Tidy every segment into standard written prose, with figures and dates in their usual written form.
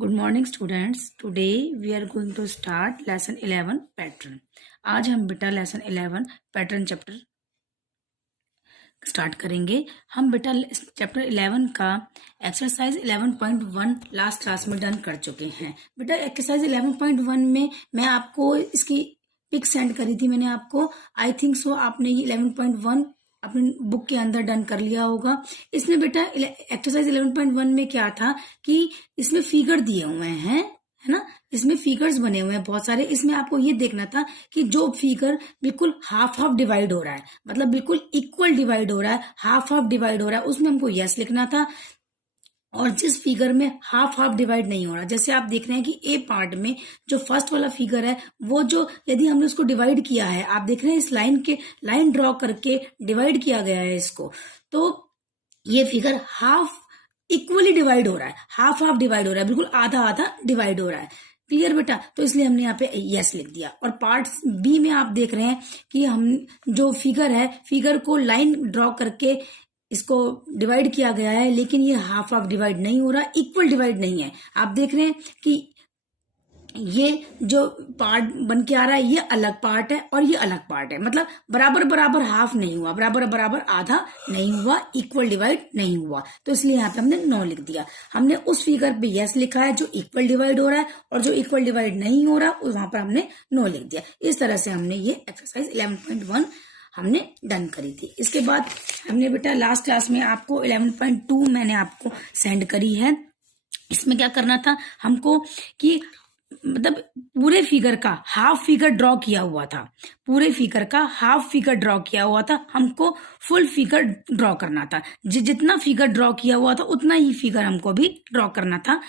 Good morning students. Today we are going to start lesson 11 pattern. आज हम बेटा lesson 11 pattern chapter start करेंगे। हम बेटा चैप्टर 11 का एक्सरसाइज 11.1 लास्ट क्लास में डन कर चुके हैं। बेटा एक्सरसाइज 11.1 में मैं आपको इसकी पिक सेंड करी थी मैंने आपको। आई थिंक सो आपने ये 11.1 अपनी बुक के अंदर डन कर लिया होगा। इसमें बेटा एक्सरसाइज 11.1 में क्या था कि इसमें फिगर दिए हुए हैं, है ना। इसमें फिगर्स बने हुए हैं बहुत सारे। इसमें आपको ये देखना था कि जो फिगर बिल्कुल हाफ हाफ डिवाइड हो रहा है, मतलब बिल्कुल इक्वल डिवाइड हो रहा है, हाफ हाफ डिवाइड हो रहा है, उसमें हमको यस लिखना था। और जिस फिगर में हाफ हाफ डिवाइड नहीं हो रहा, जैसे आप देख रहे हैं कि ए पार्ट में जो फर्स्ट वाला फिगर है वो जो यदि हमने उसको डिवाइड किया है, आप देख रहे हैं इस लाइन ड्रॉ करके डिवाइड किया गया है इसको, तो ये फिगर हाफ इक्वली डिवाइड हो रहा है, हाफ हाफ डिवाइड हो रहा है, बिल्कुल आधा आधा डिवाइड हो रहा है। क्लियर बेटा? तो इसलिए हमने यहाँ पे यस लिख दिया। और पार्ट बी में आप देख रहे हैं कि हम जो फिगर है, फिगर को लाइन ड्रॉ करके इसको डिवाइड किया गया है, लेकिन ये हाफ हाफ डिवाइड नहीं हो रहा, इक्वल डिवाइड नहीं है। आप देख रहे हैं कि ये जो पार्ट बन के आ रहा है ये अलग पार्ट है और ये अलग पार्ट है, मतलब बराबर बराबर हाफ नहीं हुआ, बराबर बराबर आधा नहीं हुआ, इक्वल डिवाइड नहीं हुआ। तो इसलिए यहाँ पे हमने 9 लिख दिया। हमने उस फिगर पे यस लिखा है जो इक्वल डिवाइड हो रहा है, और जो इक्वल डिवाइड नहीं हो रहा वहां पर हमने 9 लिख दिया। इस तरह से हमने ये एक्सरसाइज 11.1 हमने डन करी थी। इसके बाद हमने बेटा लास्ट क्लास में आपको 11.2 मैंने आपको सेंड करी है। इसमें क्या करना था हमको कि मतलब पूरे फिगर का हाफ फिगर ड्रॉ किया हुआ था, पूरे फिगर का हाफ फिगर ड्रॉ किया हुआ था, हमको फुल फिगर ड्रॉ करना था। जितना फिगर ड्रॉ किया हुआ था उतना ही फिगर हमको भी ड्रॉ करना था।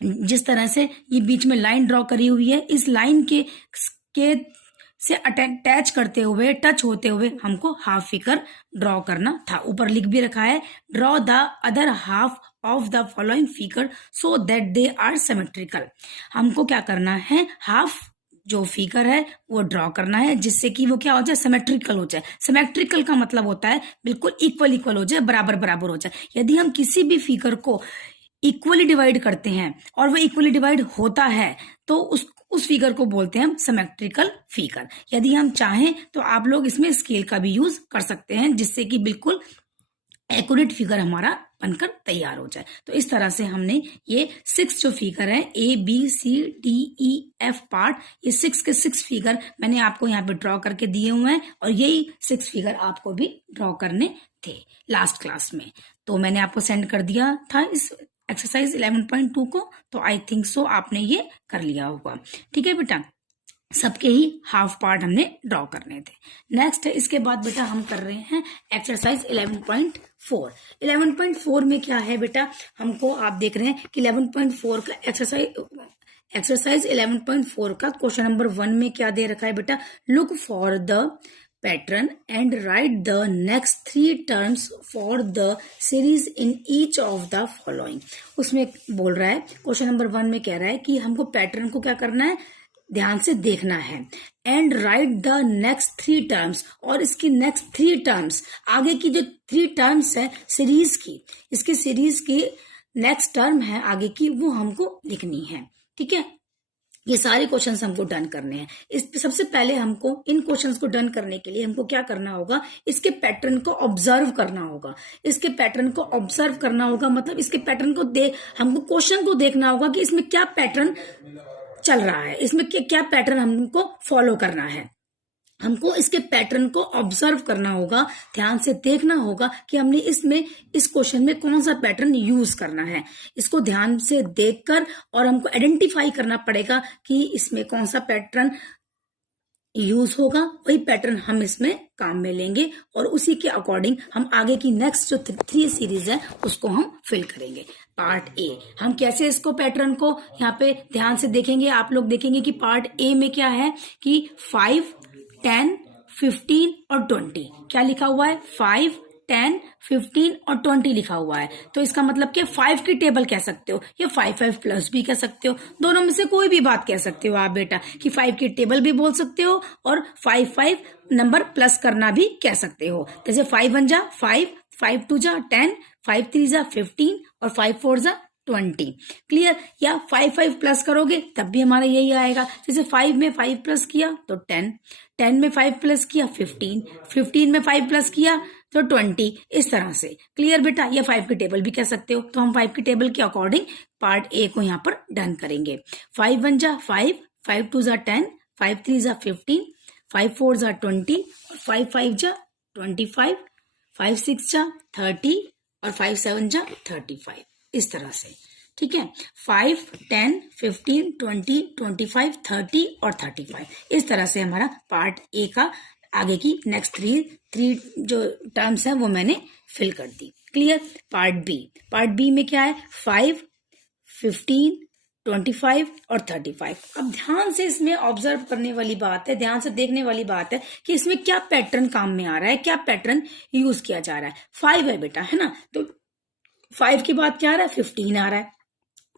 जिस तरह से ये बीच में लाइन ड्रॉ करी हुई है, इस लाइन के से अटैच करते हुए, टच होते हुए हमको हाफ फिगर ड्रॉ करना था। ऊपर लिख भी रखा है, draw the other half of the following figure so that they are symmetrical. हमको क्या करना है, हाफ जो फिगर है वो ड्रॉ करना है जिससे कि वो क्या हो जाए, सिमेट्रिकल हो जाए। सिमेट्रिकल का मतलब होता है बिल्कुल इक्वल इक्वल हो जाए, बराबर बराबर हो जाए। यदि हम किसी भी फिगर को इक्वली डिवाइड करते हैं और वो इक्वली डिवाइड होता है तो उस फिगर को बोलते हैं हम सिमेट्रिकल फिगर। यदि हम चाहें तो आप लोग इसमें स्केल का भी यूज कर सकते हैं जिससे कि बिल्कुल एक्यूरेट फिगर हमारा बनकर तैयार हो जाए। तो इस तरह से हमने ये 6 जो फिगर है, ABCDEF पार्ट, ये 6 के 6 फिगर मैंने आपको यहाँ पे ड्रॉ करके दिए हुए हैं, और यही 6 फिगर आपको भी ड्रॉ करने थे लास्ट क्लास में। तो मैंने आपको सेंड कर दिया था इस एक्सरसाइज 11.2 को, तो आई थिंक सो आपने ये कर लिया होगा। ठीक है बेटा, सबके ही हाफ पार्ट हमने ड्रॉ करने थे। नेक्स्ट है, इसके बाद बेटा हम कर रहे हैं एक्सरसाइज 11.4। 11.4 में क्या है बेटा, हमको आप देख रहे हैं कि 11.4 का एक्सरसाइज 11.4 का क्वेश्चन नंबर 1 में क्या दे रखा है बेटा, look for the pattern and right the next 3 terms for the series in each of the following. उसमें बोल रहा है, क्वेश्चन नंबर 1 में कह रहा है कि हमको पैटर्न को क्या करना है, ध्यान से देखना है, and right the next 3 terms, और इसकी नेक्स्ट 3 टर्म्स, आगे की जो 3 टर्म्स है सीरीज की, इसके सीरीज की नेक्स्ट टर्म है आगे की, वो हमको लिखनी है। ठीक है, ये सारे क्वेश्चंस हमको डन करने हैं। इस सबसे पहले हमको इन क्वेश्चंस को डन करने के लिए हमको क्या करना होगा, इसके पैटर्न को ऑब्जर्व करना होगा। इसके पैटर्न को ऑब्जर्व करना होगा मतलब इसके पैटर्न को हमको क्वेश्चन को देखना होगा कि इसमें क्या पैटर्न चल रहा है, इसमें क्या पैटर्न हमको फॉलो करना है। हमको इसके पैटर्न को ऑब्जर्व करना होगा, ध्यान से देखना होगा कि हमने इस क्वेश्चन में कौन सा पैटर्न यूज करना है। इसको ध्यान से देखकर और हमको आइडेंटिफाई करना पड़ेगा कि इसमें कौन सा पैटर्न यूज होगा, वही पैटर्न हम इसमें काम में लेंगे, और उसी के अकॉर्डिंग हम आगे की नेक्स्ट जो 3 सीरीज है उसको हम फिल करेंगे। पार्ट ए, हम कैसे इसको पैटर्न को यहाँ पे ध्यान से देखेंगे। आप लोग देखेंगे कि पार्ट ए में क्या है कि 5, 10, 15 और 20 क्या लिखा हुआ है, 5, 10, 15 और 20 लिखा हुआ है। तो इसका मतलब क्या, 5 की टेबल कह सकते हो या 5 प्लस भी कह सकते हो, दोनों में से कोई भी बात कह सकते हो आप बेटा, कि 5 की टेबल भी बोल सकते हो और 5 नंबर प्लस करना भी कह सकते हो। जैसे 5 1 जा 5, 5 2 जा 10, 5 3 जा 15 और 5 4 जा 20। क्लियर? या 5 प्लस करोगे तब भी हमारा यही आएगा। जैसे 5 में 5 प्लस किया तो 10, 10 में 5 प्लस किया 15, 15 में 5 प्लस किया तो 20, इस तरह से। क्लियर बेटा? या 5 की टेबल भी कह सकते हो। तो हम 5 की टेबल के अकॉर्डिंग पार्ट ए को यहाँ पर डन करेंगे। 5 1 जा 5, 5 2 जा 10, 5 3 जा 15, 5 4 जा 20, और 5 5 जा 25, 5 6 जा 30, और 5 7 जा 35, इस तरह से। ठीक है? 5 10 15 20 25 30 और 35, इस तरह से हमारा पार्ट ए का आगे की नेक्स्ट थ्री जो टर्म्स है वो मैंने फिल कर दी। क्लियर? पार्ट बी में क्या है? 5 15 25 और 35। अब ध्यान से इसमें ऑब्जर्व करने वाली बात है, ध्यान से देखने वाली बात है कि इसमें क्या पैटर्न काम में आ रहा है, क्या पैटर्न यूज किया जा रहा है। 5 है बेटा, है ना? तो 5 के बाद क्या आ रहा है? 15 आ रहा है।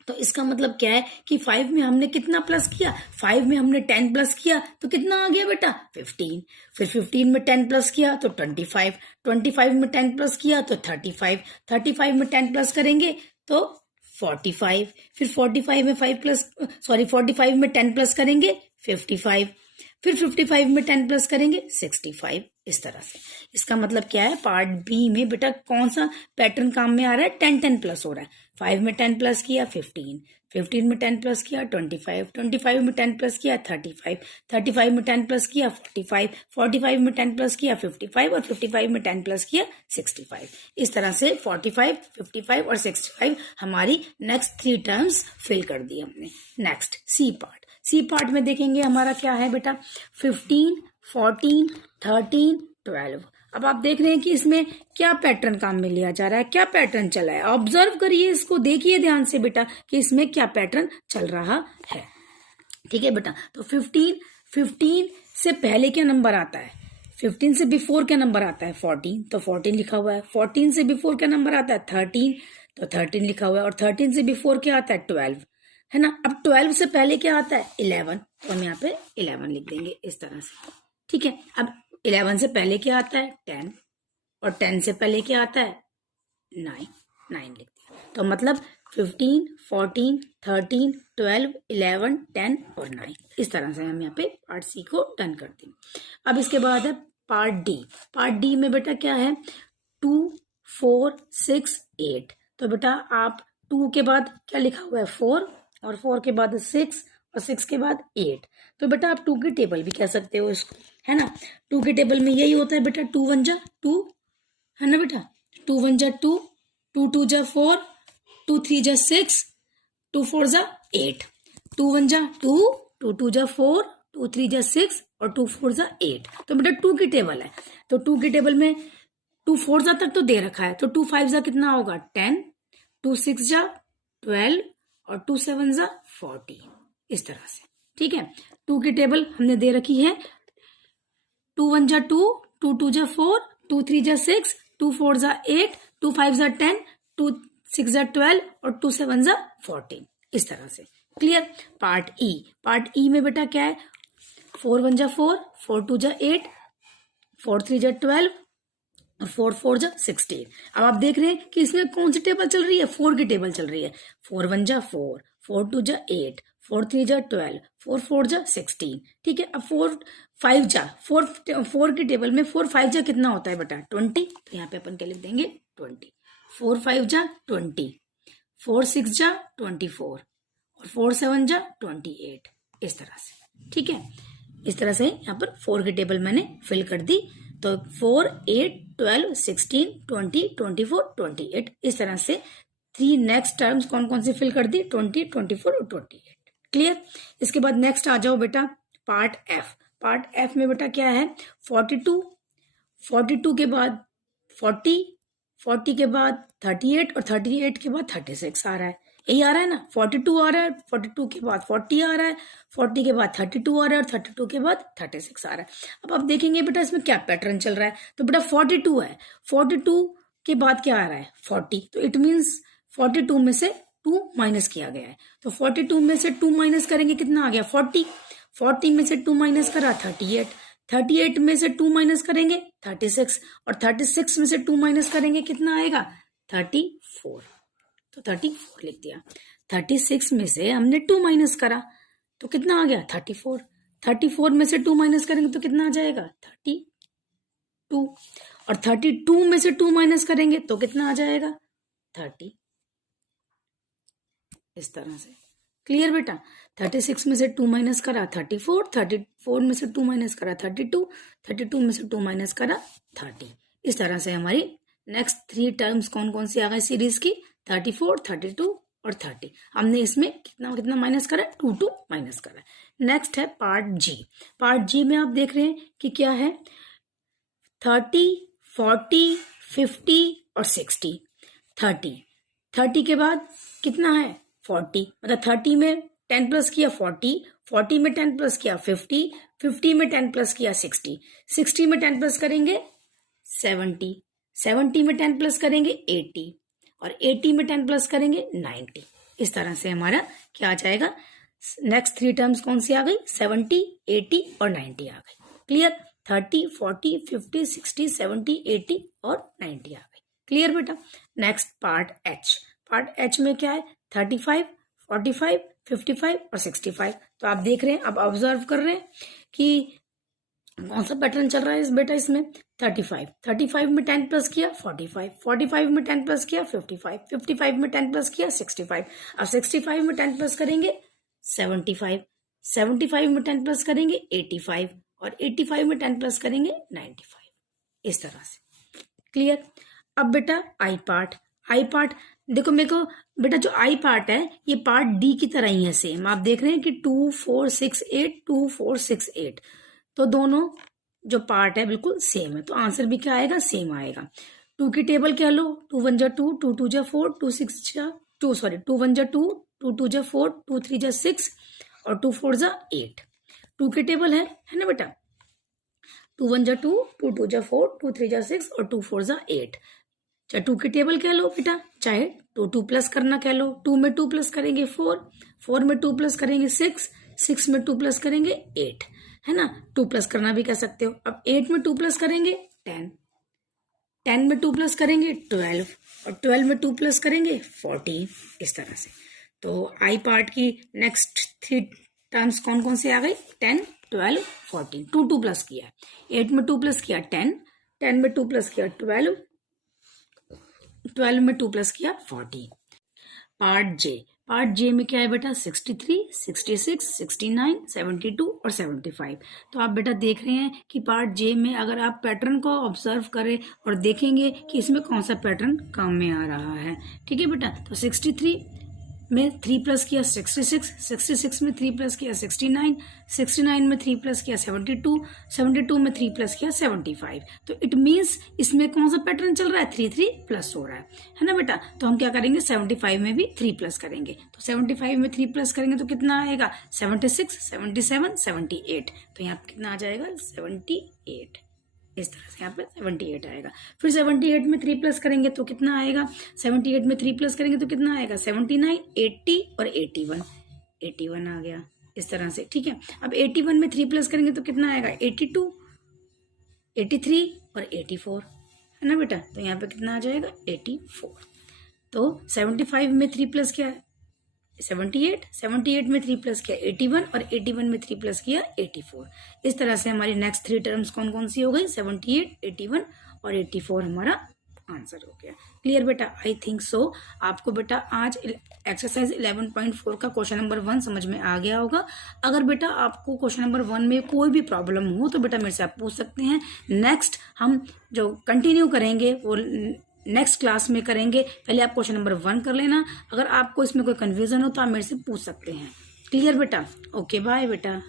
तो इसका मतलब क्या है कि 5 में हमने कितना प्लस किया? 5 में हमने 10 प्लस किया तो कितना आ गया बेटा? 15। फिर 15 में 10 प्लस किया तो 25, 25 में 10 प्लस किया तो 35, 35 में 10 प्लस करेंगे तो 45, फिर 45 में 45 में 10 प्लस करेंगे 55, फिर 55 में 10 प्लस करेंगे 65, इस तरह से। इसका मतलब क्या है? पार्ट बी में बेटा कौन सा पैटर्न काम में आ रहा है? 10 10 प्लस हो रहा है। 5 में 10 प्लस किया 15, 15 में 10 प्लस किया 25, 25 में 10 प्लस किया 35, 35 में 10 प्लस किया 45, 45 में 10 प्लस किया 55, और 55 में 10 प्लस किया 65। इस तरह से 45, 55 और 65 हमारी नेक्स्ट 3 टर्म्स फिल कर दी हमने। नेक्स्ट सी पार्ट में देखेंगे हमारा क्या है बेटा? 15 14 13 12। अब आप देख रहे हैं कि इसमें क्या पैटर्न काम में लिया जा रहा है, क्या पैटर्न चला है। ऑब्जर्व करिए इसको, देखिए ध्यान से बेटा कि इसमें क्या पैटर्न चल रहा है। ठीक है बेटा? तो 15 से पहले क्या नंबर आता है? 15 से बिफोर क्या नंबर आता है? 14, तो 14 लिखा हुआ है। 14 से बिफोर क्या नंबर आता है? 13, तो 13 लिखा हुआ है। और 13 से बिफोर क्या आता है? 12, है ना? अब 12 से पहले क्या आता है? 11, तो हम यहाँ पे 11 लिख देंगे इस तरह से। ठीक है? अब 11 से पहले क्या आता है? 10, और 10 से पहले क्या आता है? 9 लिख दिया। तो मतलब 15 14 13 12 11 10 और 9, इस तरह से हम यहाँ पे पार्ट सी को डन करते हैं। अब इसके बाद है पार्ट डी में बेटा क्या है? 2 4 6 8। तो बेटा आप 2 के बाद क्या लिखा हुआ है? 4, और 4 के बाद 6, और 6 के बाद 8। तो बेटा आप 2 की टेबल भी कह सकते हो इसको, है ना? 2 की टेबल में यही होता है बेटा, 2 1 जा 2, है ना बेटा? 2 1 जा 2, 2 2 जा 4, 2 3 जा 6, 2 4 जा 8। 2 1 जा 2, 2 2 जा 4, 2 3 जा 6, और 2 4 जा 8। तो बेटा 2 की टेबल है, तो 2 की टेबल में 2 4 जा तक तो दे रखा है, तो 2 5 जा कितना होगा? 10, 2 6 जा 12, और 2 7 जा 40, इस तरह से। ठीक है? 2 की टेबल हमने दे रखी है। 2 1 जा 2, 2 2 जा 4, 2 3 जा 6, 2 4 जा 8, 2 5 जा 10, 2 6 जा 12, और 2 7 जा 14, इस तरह से। क्लियर? पार्ट ई में बेटा क्या है? 4 1 जा 4, 4 2 जा 8, 4 3 जा 12, और 4 4 जा 16। अब आप देख रहे हैं कि इसमें कौन सी टेबल चल रही है? 4 की टेबल चल रही है। 4 1 जा 4, 4 2 जा 8, 4 3 जा 12, 4 4 जा 16। ठीक है? अब 4 5 जा 4 की टेबल में 4 5 जा कितना होता है बेटा? 20। तो यहाँ पे अपन क्या लिख देंगे? 20। 4 5 जा 20, 4 6 जा 24, और 4 7 जा 28, इस तरह से। ठीक है? इस तरह से यहाँ पर 4 की टेबल मैंने फिल कर दी। तो 4 8 12 16 20 24 28, इस तरह से 3 नेक्स्ट टर्म्स कौन कौन सी फिल कर दी? 20 24 और 28। क्लियर? इसके बाद नेक्स्ट आ जाओ बेटा पार्ट एफ में बेटा क्या है? 42 के बाद 40 के बाद 38, और 38 के बाद 36 आ रहा है। यही आ रहा है ना? 42 आ रहा है, 42 के बाद 40 आ रहा है, 40 के बाद 32 आ रहा है, और 32 के बाद 36 आ रहा है। अब आप देखेंगे बेटा इसमें क्या पैटर्न चल रहा है। तो बेटा 42 है, 42 के बाद क्या आ रहा है? 40। तो इट मीन्स 42 में से 2 माइनस किया गया है। तो 42 में से 2 माइनस करेंगे कितना आ गया? 40। 40 में से 2 माइनस करा 38, 38 में से 2 माइनस करेंगे 36, और 36 में से 2 माइनस करेंगे कितना आएगा? 34। तो 34 लिख दिया। 36 में से हमने 2 माइनस करा तो कितना आ गया 34। 34 में से 2 माइनस करेंगे तो कितना आ जाएगा 32, और 32 में से 2 माइनस करेंगे तो कितना आ जाएगा 30। इस तरह से क्लियर बेटा। 36 में से 2 माइनस करा 34, 34 में से 2 माइनस करा 32, 32 में से 2 माइनस करा 30। इस तरह से हमारी नेक्स्ट 3 टर्म्स कौन कौन सी आ गई सीरीज की 34, 32 और 30। हमने इसमें कितना कितना माइनस करा 2 माइनस करा। नेक्स्ट है पार्ट जी। पार्ट जी में आप देख रहे हैं कि क्या है 30, 40, 50 और 60। 30 के बाद कितना है 40, मतलब 30 में 10 प्लस किया 40, 40 में 10 प्लस किया 50, 50 में 10 प्लस किया 60, 60 में 10 प्लस करेंगे 70, 70 में 10 प्लस करेंगे 80 और 80 में 10 प्लस करेंगे 90। इस तरह से हमारा क्या आ जाएगा नेक्स्ट 3 टर्म्स कौन सी आ गई 70, 80 और 90 आ गई। क्लियर। 30, 40, 50, 60, 70, 80 और 90 आ गई। क्लियर बेटा। Next part H. Part H में क्या है 35, 45, 55 और 65। तो आप देख रहे हैं, अब ऑब्जर्व कर रहे हैं कि कौन सा पैटर्न चल रहा है इस बेटा इसमें 35 में 10 प्लस किया 45 में 10 प्लस किया 55 में 10 प्लस किया 65। अब 65 में 10 प्लस करेंगे 75 में 10 प्लस करेंगे 85 और 85 में 10 प्लस करेंगे 95। इस तरह से क्लियर। अब बेटा आई पार्ट देखो मेरे को बेटा जो आई पार्ट है ये पार्ट डी की तरह ही है सेम। आप देख रहे हैं कि 2, 4, 6, 8, 2, 4, 6, 8 तो दोनों जो पार्ट है बिल्कुल सेम है, तो आंसर भी क्या आएगा सेम आएगा। 2 की टेबल क्या लो 2 1 जा 2, 2 2 जा 4, 2 6 जा 2 2 1 जा 2, 2 2 जा 4, 2 3 जा 6 और 2 4 जा 8। 2 की टेबल है ना बेटा 2 1 जा 2, 2 2 जा 4, 2 3 जा 6 और 2 4 जा 8। चाहे 2 की टेबल कह लो बेटा, चाहे 2 प्लस करना कह लो। 2 में 2 प्लस करेंगे 4, 4 में 2 प्लस करेंगे 6, 6 में 2 प्लस करेंगे 8, है ना। 2 प्लस करना भी कह सकते हो। अब 8 में 2 प्लस करेंगे 10, 10 में 2 प्लस करेंगे 12 और 12 में 2 प्लस करेंगे 14। इस तरह से तो आई पार्ट की नेक्स्ट 3 टर्म्स कौन कौन से आ गई 10, 12, 14। 2 प्लस किया 8 में 2 प्लस किया 10, 10 में 2 प्लस किया 12, 12 में 2 प्लस किया 14। पार्ट जे में क्या है बेटा 63, 66, 69, 72 और 75। तो आप बेटा देख रहे हैं कि पार्ट जे में अगर आप पैटर्न को ऑब्जर्व करें और देखेंगे कि इसमें कौन सा पैटर्न काम में आ रहा है। ठीक है बेटा। तो 63 में 3 प्लस किया 66, 66 में 3 प्लस किया 69, 69 में 3 प्लस किया 72, 72 में 3 प्लस किया 75। तो इट मीन्स इसमें कौन सा पैटर्न चल रहा है 3 3 प्लस हो रहा है ना बेटा। तो हम क्या करेंगे 75 में भी 3 प्लस करेंगे। तो 75 में 3 प्लस करेंगे तो कितना आएगा 76, 77, 78। तो यहाँ पे कितना आ जाएगा 78। इस तरह से यहाँ पे 78 आएगा। फिर 78 में 3 प्लस करेंगे तो कितना आएगा 78 में 3 प्लस करेंगे तो कितना आएगा 79, 80 और 81, 81 आ गया। इस तरह से ठीक है। अब 81 में 3 प्लस करेंगे तो कितना आएगा 82, 83 और 84, है ना बेटा। तो यहाँ पे कितना आ जाएगा 84। तो 75 में 3 प्लस किया 78, 78 में 3 प्लस किया 81 और 81 में 3 प्लस किया 84। इस तरह से हमारी नेक्स्ट 3 टर्म्स कौन कौन सी हो गई 78, 81 और 84 हमारा आंसर हो गया। क्लियर बेटा। आई थिंक सो आपको बेटा आज एक्सरसाइज 11.4 का क्वेश्चन नंबर 1 समझ में आ गया होगा। अगर बेटा आपको क्वेश्चन नंबर 1 में कोई भी प्रॉब्लम हो तो बेटा मेरे से आप पूछ सकते हैं। नेक्स्ट हम जो कंटिन्यू करेंगे वो नेक्स्ट क्लास में करेंगे। पहले आप क्वेश्चन नंबर 1 कर लेना। अगर आपको इसमें कोई कन्फ्यूजन हो तो आप मेरे से पूछ सकते हैं। क्लियर बेटा। ओके बाय बेटा।